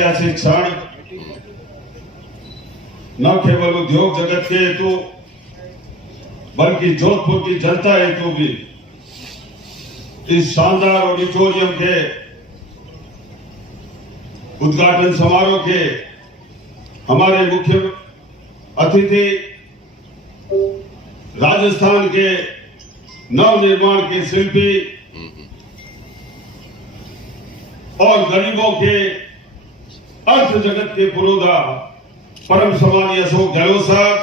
ऐतिहासिक क्षण न केवल उद्योग जगत के हेतु बल्कि जोधपुर की जनता हेतु भी इस शानदार ऑडिटोरियम के उद्घाटन समारोह के हमारे मुख्य अतिथि राजस्थान के नव निर्माण के शिल्पी और गरीबों के अर्थ जगत के पुरोधा परम सम्मानीय अशोक गहलोत साहब,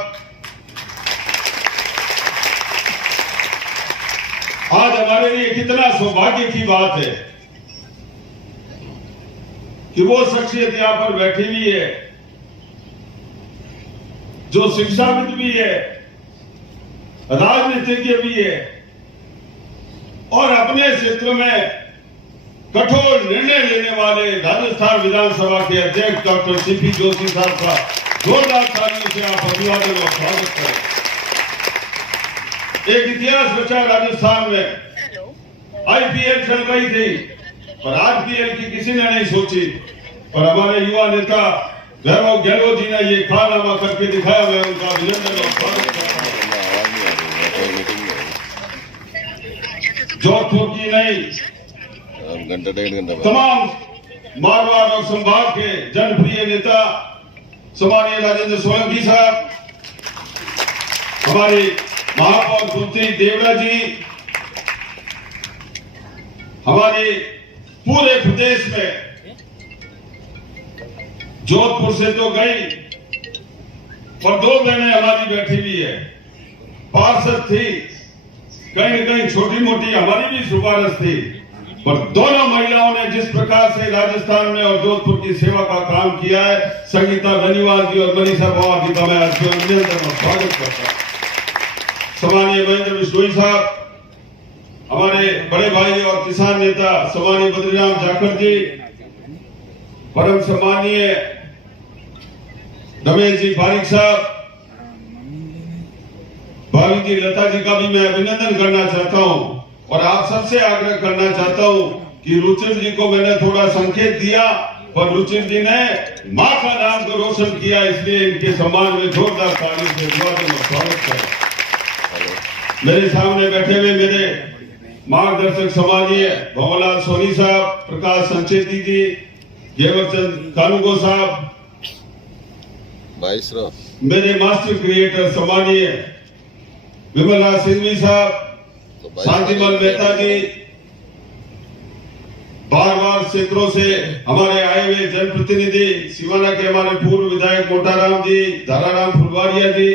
आज हमारे लिए कितना सौभाग्य की बात है कि वो शख्सियत यहां पर बैठी हुई है जो शिक्षाविद भी है, राजनीतिज्ञ भी है और अपने क्षेत्र में कठोर निर्णय लेने वाले राजस्थान विधानसभा के अध्यक्ष डॉक्टर सीपी जोशी साहब का जोरदार तालियों से आप अभिवादन और स्वागत करें। एक इतिहास रचा राजस्थान में। आईपीएल चल रही थी पर आरपीएल की किसी ने नहीं सोची, पर हमारे युवा नेता वैभव गहलोत जी ने ये कारनामा करके दिखाया। मैं उनका अभिनंदन और स्वागत करता हूँ। जोधपुर की नहीं तमाम मारवाड़ और संभाग के जनप्रिय नेता सम्मानीय राजेंद्र सोलंकी साहब, हमारी महापौर कुंती देवड़ा जी, हमारे पूरे प्रदेश में जोधपुर से तो गई पर दो बहनें हमारी बैठी हुई है, पार्षद थी, कहीं न कहीं छोटी मोटी हमारी भी सिफारिश थी, पर दोनों महिलाओं ने जिस प्रकार से राजस्थान में और जोधपुर की सेवा का काम किया है, संगीता धनीवाल जी और मनीषा पवार जी का मैं अभिनंदन और स्वागत करता हूं। सम्मानीय महेंद्र बिश्नोई साहब, हमारे बड़े भाई और किसान नेता सम्मानीय बद्रीराम जाखड़ जी, परम सम्मानीय रमेश जी पारिक साहब, भाभी जी लता जी का भी मैं अभिनंदन करना चाहता हूं और आप सबसे आग्रह करना चाहता हूं कि रुचिर जी को मैंने थोड़ा संकेत दिया पर रुचिर जी ने मां का नाम को रोशन किया, इसलिए इनके सम्मान में जोरदार तालियों से अभिवादन और स्वागत करें। मेरे सामने बैठे हुए मेरे मार्गदर्शक सम्मानीय भंवरलाल सोनी साहब, प्रकाश संचेती जी, घेवरचंद कानूगो साहब, मेरे मास्टर क्रिएटर सम्मानीय विमलराज सिंघवी साहब, शांतिमल मेहता जी, बार क्षेत्रों से हमारे आए हुए जनप्रतिनिधि सिवाना के हमारे पूर्व विधायक मोटाराम जी, धाराराम फुलवारिया जी,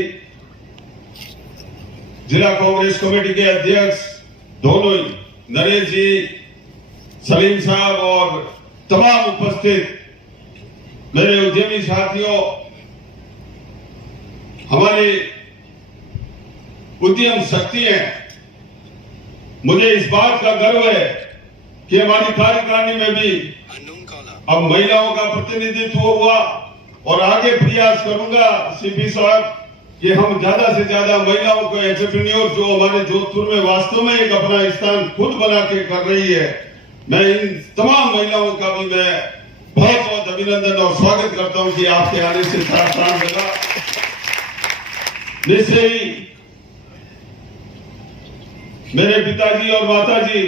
जिला कांग्रेस कमेटी के अध्यक्ष दोनों नरेश जी, सलीम साहब और तमाम उपस्थित मेरे उद्यमी साथियों, हमारी उद्यम शक्ति है। मुझे इस बात का गर्व है कि हमारी कार्यकारिणी में भी अब महिलाओं का प्रतिनिधित्व हुआ और आगे प्रयास करूंगा सीपी साहब कि हम ज्यादा से ज्यादा महिलाओं को एंटरप्रेन्योर जो हमारे जोधपुर में वास्तव में एक अपना स्थान खुद बना के कर रही है, मैं इन तमाम महिलाओं का भी मैं बहुत बहुत अभिनंदन और स्वागत करता हूं कि आपके आने से साथ लगा। निश्चय ही मेरे पिताजी और माताजी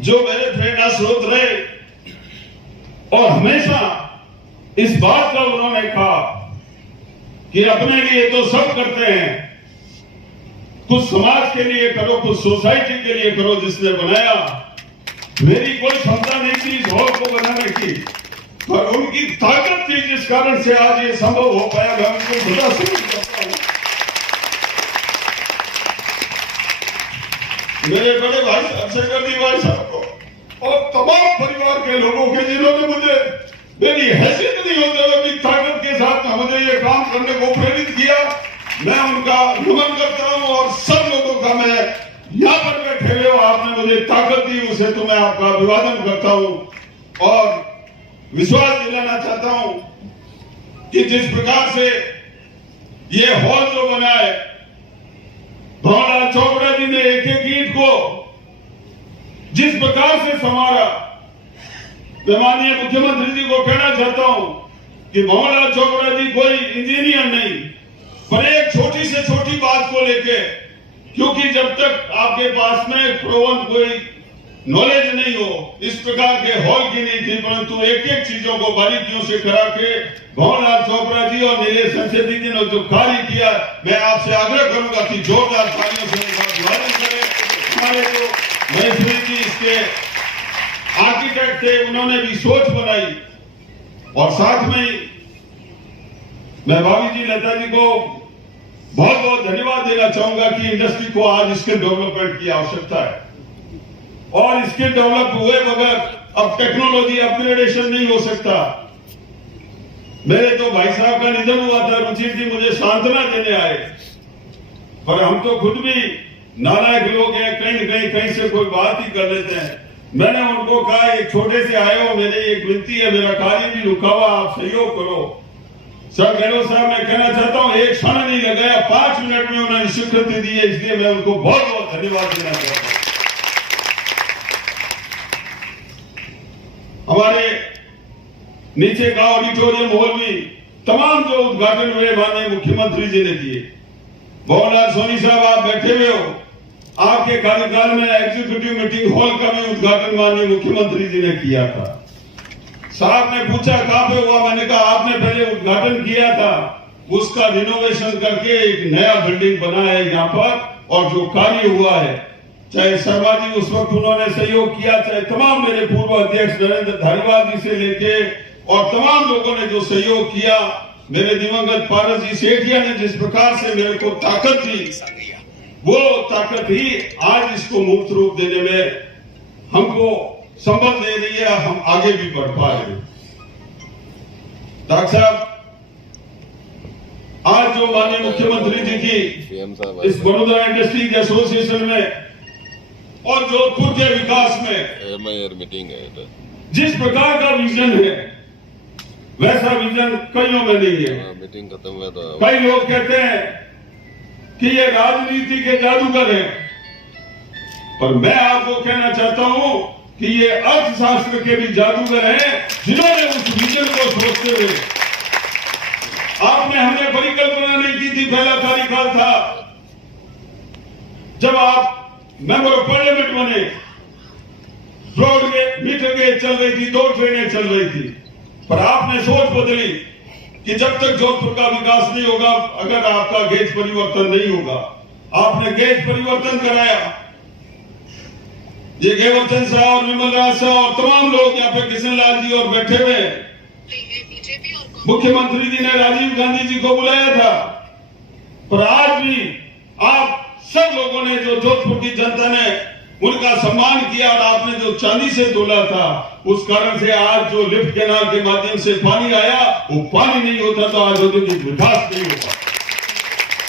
जो मेरे प्रेरणा स्रोत रहे और हमेशा इस बात का उन्होंने कहा कि अपने लिए तो सब करते हैं, कुछ समाज के लिए करो, कुछ सोसाइटी के लिए करो। जिसने बनाया, मेरी कोई क्षमता नहीं थी इस हॉल को बनाने की, पर उनकी ताकत थी जिस कारण से आज ये संभव हो पाया। मैं उनको बड़ा शुक्रिया करता हूं। मेरे बड़े भाई शेखर भाई साहब को और तमाम परिवार के लोगों के जिन्होंने मुझे मेरी हैसियत नहीं होते हुए भी ताकत के साथ मुझे ये काम करने को प्रेरित किया। मैं उनका नमन करता हूं और सब लोगों का मैं यहाँ पर बैठे हुए हो आपने मुझे ताकत दी, उसे तो मैं आपका अभिवादन करता हूं और विश्वास दिलाना चाहता हूं कि जिस प्रकार से ये हॉल जो बना है भंवरलाल चोपड़ा जी ने एक एक ईंट को जिस प्रकार से संवारा, मैं माननीय मुख्यमंत्री जी को कहना चाहता हूं कि भंवरलाल चोपड़ा जी कोई इंजीनियर नहीं, पर एक छोटी से छोटी बात को लेके, क्योंकि जब तक आपके पास में प्रोवन कोई नॉलेज नहीं हो, इस प्रकार के हॉल की नहीं थी, परंतु एक एक चीजों को बारीकियों से करा के भंवरलाल चोपड़ा जी और नीलेश संचेती जी ने जो कार्य किया, मैं आपसे आग्रह करूंगा कि जोरदार तालियों से स्वागत करें। हमारे जो महेश्वरी जी इसके आर्किटेक्ट थे, उन्होंने भी सोच बनाई, और साथ में मैं भाभी जी लता जी को बहुत बहुत धन्यवाद देना चाहूंगा कि इंडस्ट्री को आज स्किल डेवलपमेंट की आवश्यकता है, और स्किल डेवलप हुए बगैर अब टेक्नोलॉजी अपग्रेडेशन नहीं हो सकता। मेरे तो भाई साहब का निधन हुआ था, रुचिर जी मुझे सांत्वना देने आए, पर हम तो खुद भी नालायक लोग हैं, कहीं से कोई बात ही कर लेते हैं। मैंने उनको कहा एक छोटे से आए हो, मेरी एक विनती है, मेरा कार्य भी रुका हुआ, आप सहयोग करो। सर गहलोत साहब, मैं कहना चाहता हूं एक क्षण नहीं लगाया, 5 मिनट में उन्होंने स्वीकृति दी है, इसलिए मैं उनको बहुत बहुत धन्यवाद देना चाहता हूं। हमारे नीचे का ऑडिटोरियम हॉल में तमाम जो उद्घाटन हुए माननीय मुख्यमंत्री जी ने किए। भंवरलाल सोनी साहब आप बैठे हुए हो, आपके कार्यकाल में एग्जीक्यूटिव मीटिंग हॉल का भी उद्घाटन माननीय मुख्यमंत्री जी ने किया था। साहब ने पूछा कहां पे हुआ, मैंने कहा आपने पहले उद्घाटन किया था, उसका रिनोवेशन करके एक नया बिल्डिंग बना है यहाँ पर, और जो कार्य हुआ है, चाहे शर्मा जी उस वक्त उन्होंने सहयोग किया, चाहे तमाम मेरे पूर्व अध्यक्ष नरेंद्र धारीवाल जी से लेके और तमाम लोगों ने जो सहयोग किया, मेरे दिवंगत पारस जी सेठिया ने जिस प्रकार से मेरे को ताकत दी, वो ताकत ही आज इसको मुक्त रूप देने में हमको संबल दे रही है, हम आगे भी बढ़ पा रहे हैं। डॉक्टर साहब, आज जो माननीय मुख्यमंत्री जी की इस बड़ौदा इंडस्ट्रीज एसोसिएशन में और जोधपुर के विकास में मीटिंग है, जिस प्रकार का विजन है, वैसा विजन कईयों में नहीं है। मीटिंग खत्म हुआ तो कई लोग कहते हैं कि ये राजनीति के जादूगर हैं, पर मैं आपको कहना चाहता हूं कि ये अर्थशास्त्र के भी जादूगर हैं, जिन्होंने उस विजन को सोचते हुए, आपने हमने परिकल्पना नहीं की थी, पहला कार्यकाल था जब आप मेंबर ऑफ पार्लियामेंट बने, रोड में मीटर गेज चल रही थी, 2 ट्रेनें चल रही थी, पर आपने सोच बदली कि जब तक जोधपुर का विकास नहीं होगा, अगर आपका गेज परिवर्तन नहीं होगा, आपने गेज परिवर्तन कराया। ये गेवरचंद साहब और विमल राज साहब और तमाम लोग यहाँ पे, किशन लाल जी और बैठे हुए, मुख्यमंत्री जी ने राजीव गांधी जी को बुलाया था, पर आज भी आप सब लोगों ने, जो जोधपुर की जनता ने उनका सम्मान किया, और आपने जो चांदी से तोला था, उस कारण से आज जो लिफ्ट कैनाल के माध्यम से पानी आया, वो पानी नहीं होता तो आज औद्योगिक विकास नहीं होता।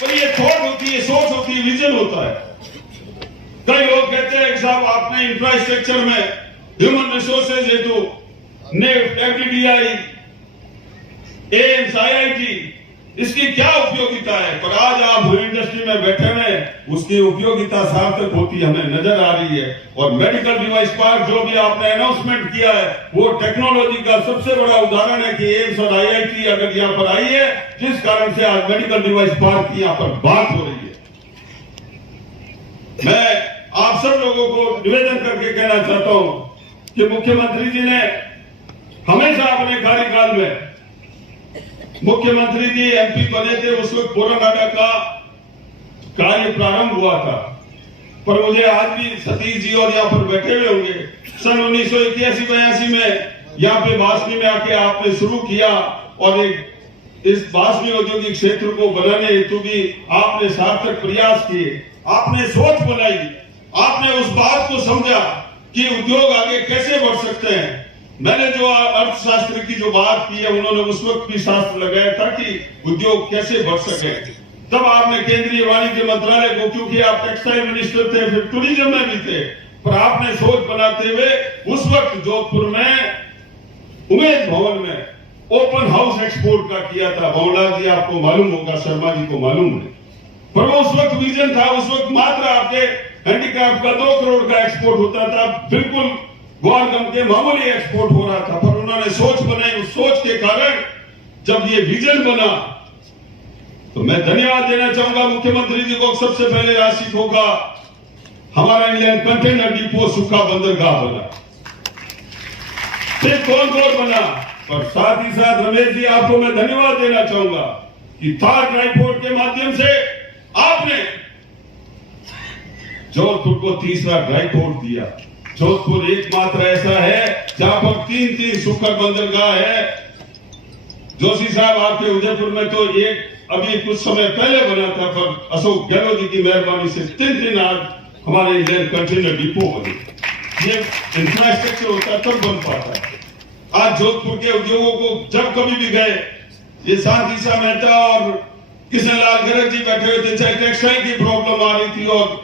पर ये थॉट होती है, सोच होती है, विजन होता है। कई लोग कहते हैं साहब आपने इंफ्रास्ट्रक्चर में ह्यूमन रिसोर्सेज हेतु नेफ्ट, एफडीडीआई, एम्स, आईआईटी, इसकी क्या उपयोगिता है, पर आज आप इंडस्ट्री में बैठे हुए, उसकी उपयोगिता सार्थक होती हमें नजर आ रही है। और मेडिकल डिवाइस पार्क जो भी आपने अनाउंसमेंट किया है, वो टेक्नोलॉजी का सबसे बड़ा उदाहरण है कि एम्स और आईआईटी अगर यहाँ पर आई है, जिस कारण से आज मेडिकल डिवाइस पार्क की यहाँ पर बात हो रही है। मैं आप सब लोगों को निवेदन करके कहना चाहता हूं कि मुख्यमंत्री जी ने हमेशा अपने कार्यकाल में, मुख्यमंत्री जी एमपी बने थे, उस वक्त पोरानाडा का कार्य प्रारंभ हुआ था, पर मुझे आज भी सतीश जी और यहाँ पर बैठे हुए होंगे, सन 1981-82 में यहाँ पे बासनी में आके आपने शुरू किया, और एक इस बासनी औद्योगिक क्षेत्र को बनाने हेतु भी आपने सार्थक प्रयास किए, आपने सोच बनाई, आपने उस बात को समझा कि उद्योग आगे कैसे बढ़ सकते हैं। मैंने जो अर्थशास्त्र की जो बात की है, उन्होंने उस वक्त भी शास्त्र लगाया था कि उद्योग कैसे बढ़ सके। तब आपने केंद्रीय वाणिज्य मंत्रालय को, क्योंकि आप टेक्सटाइल मिनिस्टर थे, फिर टूरिज्म में भी थे, पर आपने सोच बनाते हुए उस वक्त जोधपुर में उमेश भवन में ओपन हाउस एक्सपोर्ट का किया था। भंवरलाल जी आपको मालूम होगा, शर्मा जी को मालूम है, पर वो उस वक्त विजन था, उस वक्त मात्र आपके हैंडीक्राफ्ट का 2 करोड़ का एक्सपोर्ट होता था, बिल्कुल ग्वार गम के मामूली एक्सपोर्ट हो रहा था। पर उन्होंने सोच बनाई, उस सोच के कारण जब ये विजन बना तो मैं धन्यवाद देना चाहूंगा मुख्यमंत्री जी को। सबसे पहले राशि होगा हमारा इंडियन कंटेनर डिपो सुखा बंदरगाह बना, फिर कोलकोट बना, और साथ ही साथ रमेश जी आपको मैं धन्यवाद देना चाहूंगा कि थार ड्राईपोर्ट के माध्यम से आपने जोधपुर को तीसरा ड्राईपोर्ट दिया। जोधपुर एकमात्र ऐसा है जहां पर 3 सुखद बंदरगाह है। जोशी साहब आपके उदयपुर में तो एक अभी कुछ समय पहले बना था, पर अशोक गहलोत जी की मेहरबानी से 3 आज हमारे इंडियन कंटेनर डिपो बने। ये इंफ्रास्ट्रक्चर होता तब बन पाता है। आज जोधपुर के उद्योगों को जब कभी भी गए, ये शांति सा मेहता और किशन लाल गर्ग जी बैठे हुए थे, चाहे टेक्सटाइल की प्रॉब्लम आ रही थी और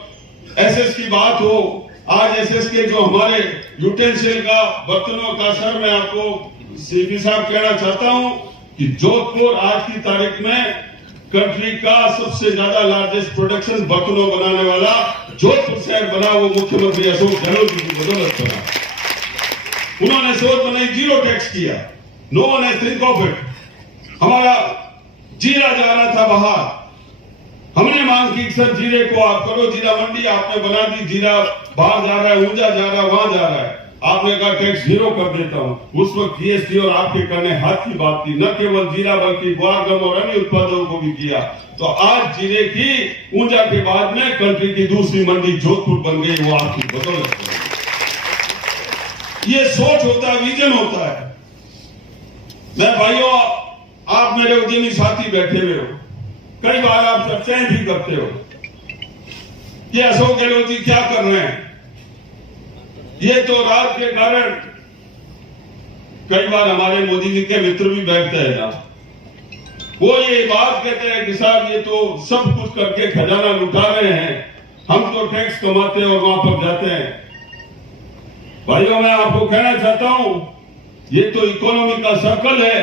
एसएस की बात हो, आज एसएस के जो हमारे यूटेंसिल का, बर्तनों का, सर मैं आपको सीपी साहब कहना चाहता हूं कि जोधपुर आज की तारीख में कंट्री का सबसे ज्यादा लार्जेस्ट प्रोडक्शन बर्तनों बनाने वाला जोधपुर शहर बना, वो मुख्यमंत्री अशोक गहलोत जी की बदौलत बना। उन्होंने सोच बनाई, 0 टैक्स किया, no one has think of it. हमारा जीरा जा रहा था बाहर, हमने मांग की सर जीरे को आप करो, जीरा मंडी आपने बना दी, जीरा बाहर जा रहा है, ऊंचा जा रहा है, वहां जा रहा है, आपने कहा टैक्स 0 कर देता हूं। उस वक्त जीएसटी और आपके करने हाथ की बात थी, न केवल जीरा बल्कि ग्वार गम और अन्य उत्पादों को भी किया। तो आज जीरे की ऊंचा के बाद में कंट्री की दूसरी मंडी जोधपुर बन गई, वो आपकी बदौलत बन गई। ये सोच होता है, विजन होता है। मैं भाइयों, आप मेरे उद्यमी साथी बैठे हुए हो, कई बार आप चर्चाएं भी करते हो कि अशोक गहलोत जी क्या कर रहे हैं। ये तो रात के कारण कई बार हमारे मोदी जी के मित्र भी बैठते हैं ना, वो ये बात कहते हैं कि साहब ये तो सब कुछ करके खजाना लुटा रहे हैं, हम तो टैक्स कमाते हैं और वहां पर जाते हैं। भाइयों, मैं आपको कहना चाहता हूं, ये तो इकोनॉमी का सर्कल है।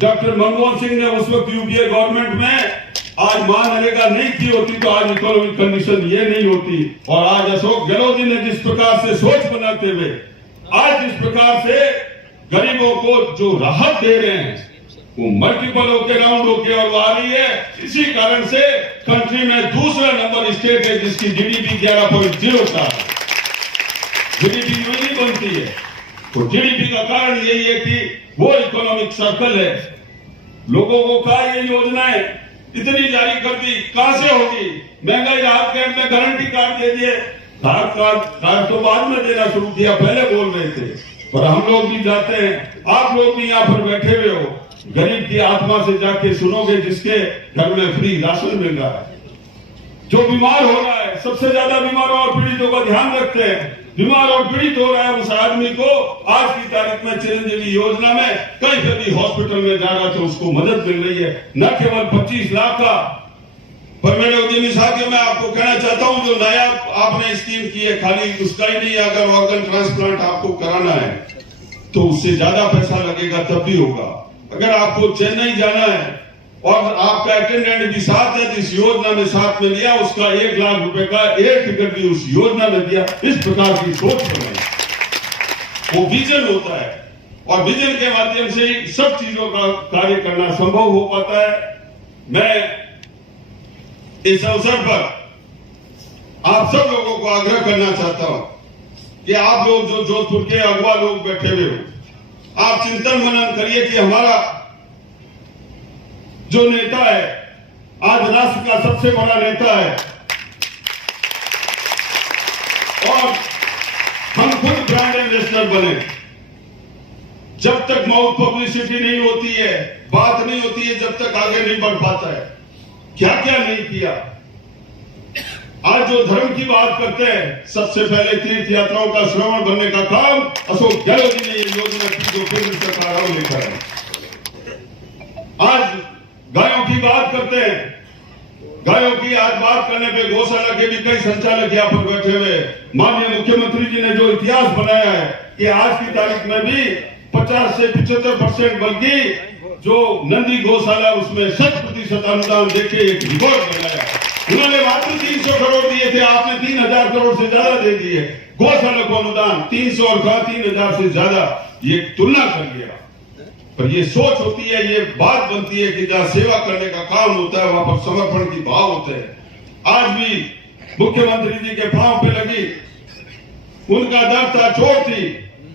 डॉक्टर मनमोहन सिंह ने उस वक्त यूपीए गवर्नमेंट में आज मनरेगा नहीं की होती तो आज इकोनॉमिक कंडीशन ये नहीं होती। और आज अशोक गहलोत जी ने जिस प्रकार से सोच बनाते हुए आज जिस प्रकार से गरीबों को जो राहत दे रहे हैं, वो मल्टीपल होके राउंड होके और वो आ रही है। इसी कारण से कंट्री में दूसरा नंबर स्टेट है जिसकी जीडीपी 11.04 है। जीडीपी नहीं बनती है, तो जीडीपी का कारण यही है कि वो इकोनॉमिक सर्कल है। लोगों को कहा ये योजनाएं इतनी जारी कर दी, कहां से होगी? महंगाई राहत कैंप में गारंटी कार्ड दे दिए, कार्ड तो बाद में देना शुरू किया, पहले बोल रहे थे। पर हम लोग भी जाते हैं, आप लोग भी यहाँ पर बैठे हुए हो, गरीब की आत्मा से जाके सुनोगे जिसके घर में फ्री राशन मिल रहा है, जो बीमार हो रहा है, सबसे ज्यादा बीमारों और पीड़ितों का ध्यान रखते हैं, बीमार और पीड़ित हो रहा है उस आदमी को आज की तारीख में चिरंजीवी योजना में कहीं पे भी हॉस्पिटल में जा रहा तो उसको मदद मिल रही है, न केवल 25 लाख का। पर मेरे उद्यमी साथियों, मैं आपको कहना चाहता हूं, जो नया आपने स्कीम की है, खाली उसका ही नहीं, अगर ऑर्गन ट्रांसप्लांट आपको कराना है तो उससे ज्यादा पैसा लगेगा, तब भी होगा। अगर आपको चेन्नई जाना है और आपका अटेंडेंट भी साथ है तो इस योजना में साथ में लिया, उसका 1 लाख रुपए का एयर टिकट भी उस योजना में दिया। इस प्रकार की सोच बनाई, वो विजन होता है और विजन के माध्यम से ही सब चीजों का कार्य करना संभव हो पाता है। मैं इस अवसर पर आप सब लोगों को आग्रह करना चाहता हूं कि आप लोग जो जोधपुर के अगवा लोग बैठे हुए हो, आप चिंतन मनन करिए कि हमारा जो नेता है आज राष्ट्र का सबसे बड़ा नेता है और हम खुद ब्रांड एम्बेसडर बने। जब तक माउथ पब्लिसिटी नहीं होती है, बात नहीं होती है, जब तक आगे नहीं बढ़ पाता है। क्या क्या नहीं किया। आज जो धर्म की बात करते हैं, सबसे पहले तीर्थ यात्राओं का श्रवण बनने का काम अशोक गहलोत जी ने ये योजना की, जो केंद्र सरकार लेकर है। आज गायों की बात करते हैं, गायों की आज बात करने पे गौशाला के भी कई संचालक यहाँ पर बैठे हुए। माननीय मुख्यमंत्री जी ने जो इतिहास बनाया है कि आज की तारीख में भी 50 से 75% बल्कि जो नंदी गौशाला उसमें 100% अनुदान देके एक रिकॉर्ड बनाया है। उन्होंने मात्र 300 करोड़ दिए थे, आपने 3000 करोड़ से ज्यादा दे दिए। गौशाला को अनुदान 300 और 3000 से ज्यादा, ये तुलना कर लिया। पर ये सोच होती है, ये बात बनती है कि जहां सेवा करने का काम होता है वहां पर समर्पण की भाव होते हैं। आज भी मुख्यमंत्री जी के पांव पे लगी, उनका दर्द था, चोट थी,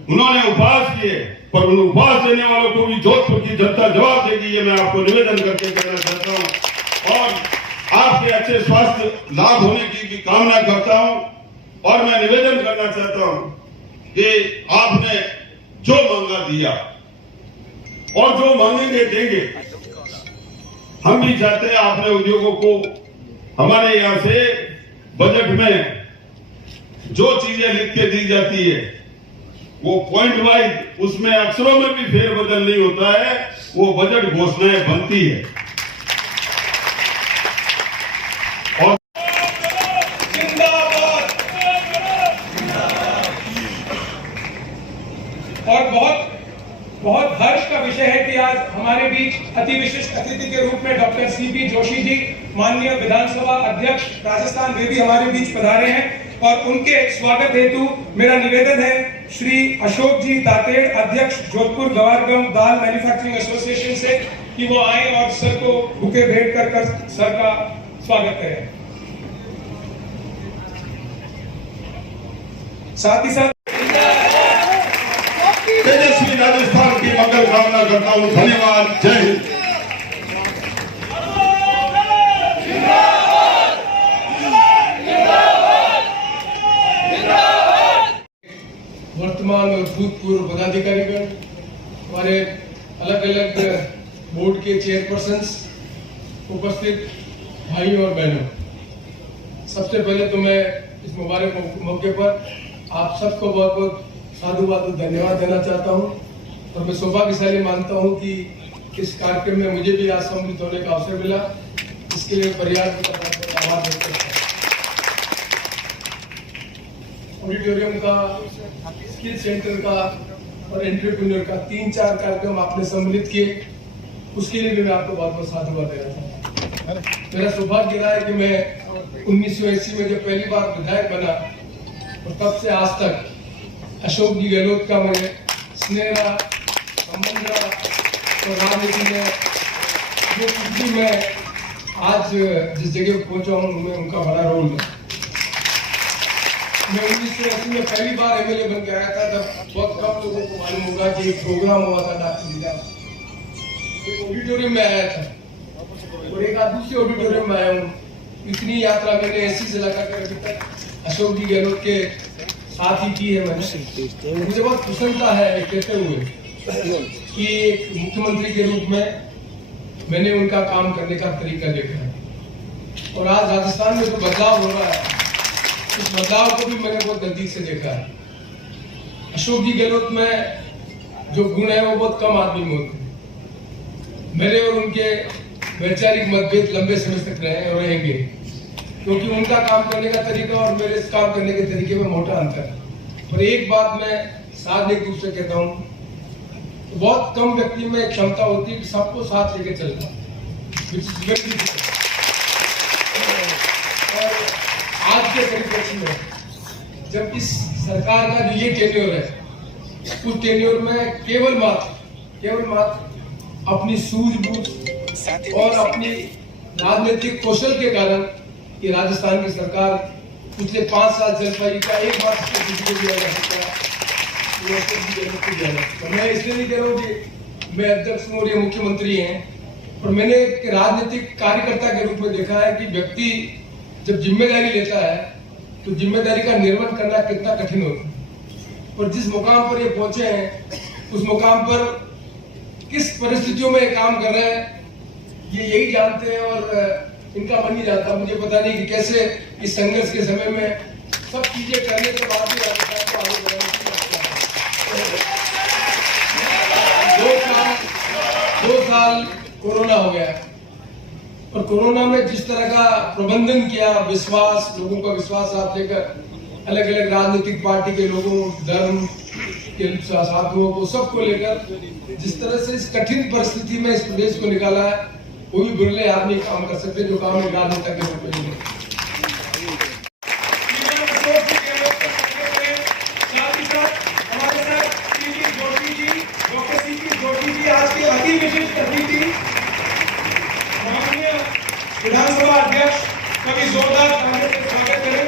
उन्होंने उपवास किए, पर उन उपवास देने वालों को भी जोधपुर की जनता जवाब देगी, ये मैं आपको निवेदन करके कहना चाहता हूं। और आपके अच्छे स्वास्थ्य लाभ होने की भी कामना करता हूं। और मैं निवेदन करना चाहता हूं कि आपने जो मांगा दिया और जो मांगेंगे देंगे। हम भी चाहते हैं आपने उद्योगों को, हमारे यहां से बजट में जो चीजें लिख के दी जाती है वो पॉइंट वाइज, उसमें अक्षरों में भी फेरबदल नहीं होता है, वो बजट घोषणाएं बनती है। और बहुत हर्ष का विषय है कि आज हमारे बीच अति विशिष्ट अतिथि के रूप में डॉक्टर सीपी जोशी जी, माननीय विधानसभा अध्यक्ष राजस्थान, वे भी हमारे बीच पधारे हैं। और उनके स्वागत हेतु मेरा निवेदन है श्री अशोक जी दातेड़, अध्यक्ष जोधपुर गवारगम दाल मैन्युफैक्चरिंग एसोसिएशन से, कि वो आए और सर को बुके भेंट कर सर का स्वागत करें। साथ ही साथ तेजस्वी राजस्थान की मंगल कामना करता हूं। धन्यवाद। जय हिंद। वर्तमान और भूतपूर्व पदाधिकारीगण, हमारे अलग अलग बोर्ड के चेयरपर्सन, उपस्थित भाई और बहनों, सबसे पहले तो मैं इस मुबारक मौके पर आप सबको बहुत बहुत साधुवाद और धन्यवाद देना चाहता हूं। और मैं सौभाग्यशाली मानता हूं कि इस कार्यक्रम में मुझे भी आज सम्मिलित होने का अवसर मिला, इसके लिए पर्याप्त आभार व्यक्त करता हूं। ऑडिटोरियम का, स्किल सेंटर का और एंटरप्रेन्योर का 3-4 कार्यक्रम आपने सम्मिलित किए, उसके लिए भी मैं आपको बहुत बहुत साधुवाद देना चाहता हूँ। मेरा सौभाग्य रहा है कि मैं 1980 में जब पहली बार विधायक बना और तब से आज तक अशोक जी गहलोत का मैंने स्नेह संबंध और राजनीति में जो कुछ भी मैं आज जिस जगह पहुंचा हूँ उनमें उनका बड़ा रोल है। मैं 1980 में पहली बार एमएलए बन के आया था, तब बहुत कम लोगों को मालूम होगा कि एक प्रोग्राम हुआ था डॉक्टर लीला, एक ऑडिटोरियम में आया था और एक आध दूसरे ऑडिटोरियम में आया हूँ। इतनी यात्रा मैंने ऐसी से लगा कर अभी तक अशोक जी गहलोत के साथ ही की है मैंने। मुझे बहुत प्रसन्नता है कहते हुए कि एक मुख्यमंत्री के रूप में मैंने उनका काम करने का तरीका देखा है। और आज राजस्थान में जो बदलाव हो रहा है, इस बदलाव को भी मैंने बहुत नजदीक से देखा है। अशोक जी गहलोत में जो गुण है वो बहुत कम आदमी में होते हैं। मेरे और उनके वैचारिक मतभेद लंबे समय तक रहे और रहेंगे, क्योंकि उनका काम करने का तरीका और मेरे काम करने के तरीके में मोटा अंतर है। और एक बात मैं सार्वजनिक रूप से कहता हूँ, बहुत कम व्यक्ति में क्षमता होती है कि सबको साथ लेके चलना। और आज के परिप्रेक्ष्य में जब इस सरकार का जो ये टेन्योर है, उस टेन्योर में केवल मात्र अपनी सूझबूझ और अपनी राजनीतिक कौशल के कारण कि राजस्थान की सरकार पिछले 5 साल चल पाई का एक बात दिया जा सकता है। मैं इसलिए नहीं कह रहा हूँ कि मैं अध्यक्ष हूँ और ये मुख्यमंत्री हैं, पर मैंने एक राजनीतिक कार्यकर्ता के रूप में देखा है कि व्यक्ति जब जिम्मेदारी लेता है तो जिम्मेदारी का निर्वहन करना कितना कठिन होता है। और जिस मुकाम पर ये पहुंचे हैं, उस मुकाम पर किस परिस्थितियों में ये काम कर रहे हैं ये यही जानते हैं और इनका मन नहीं जानता। मुझे पता नहीं कि कैसे इस संघर्ष के समय में सब चीजें करने के बाद भी राजस्थान को आगे बढ़ाने की दो साल कोरोना हो गया और कोरोना में जिस तरह का प्रबंधन किया, विश्वास, लोगों का विश्वास आप लेकर अलग अलग राजनीतिक पार्टी के लोगों, धर्म के साथियों को, सबको लेकर जिस तरह से इस कठिन परिस्थिति में इस प्रदेश को निकाला है, वो भी बिरले आदमी काम कर सकते जो काम एक राजनेता के रूप में सभी जोरदार तालियों से स्वागत करें।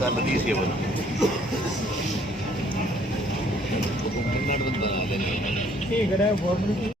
कल दी सेवा ठीक है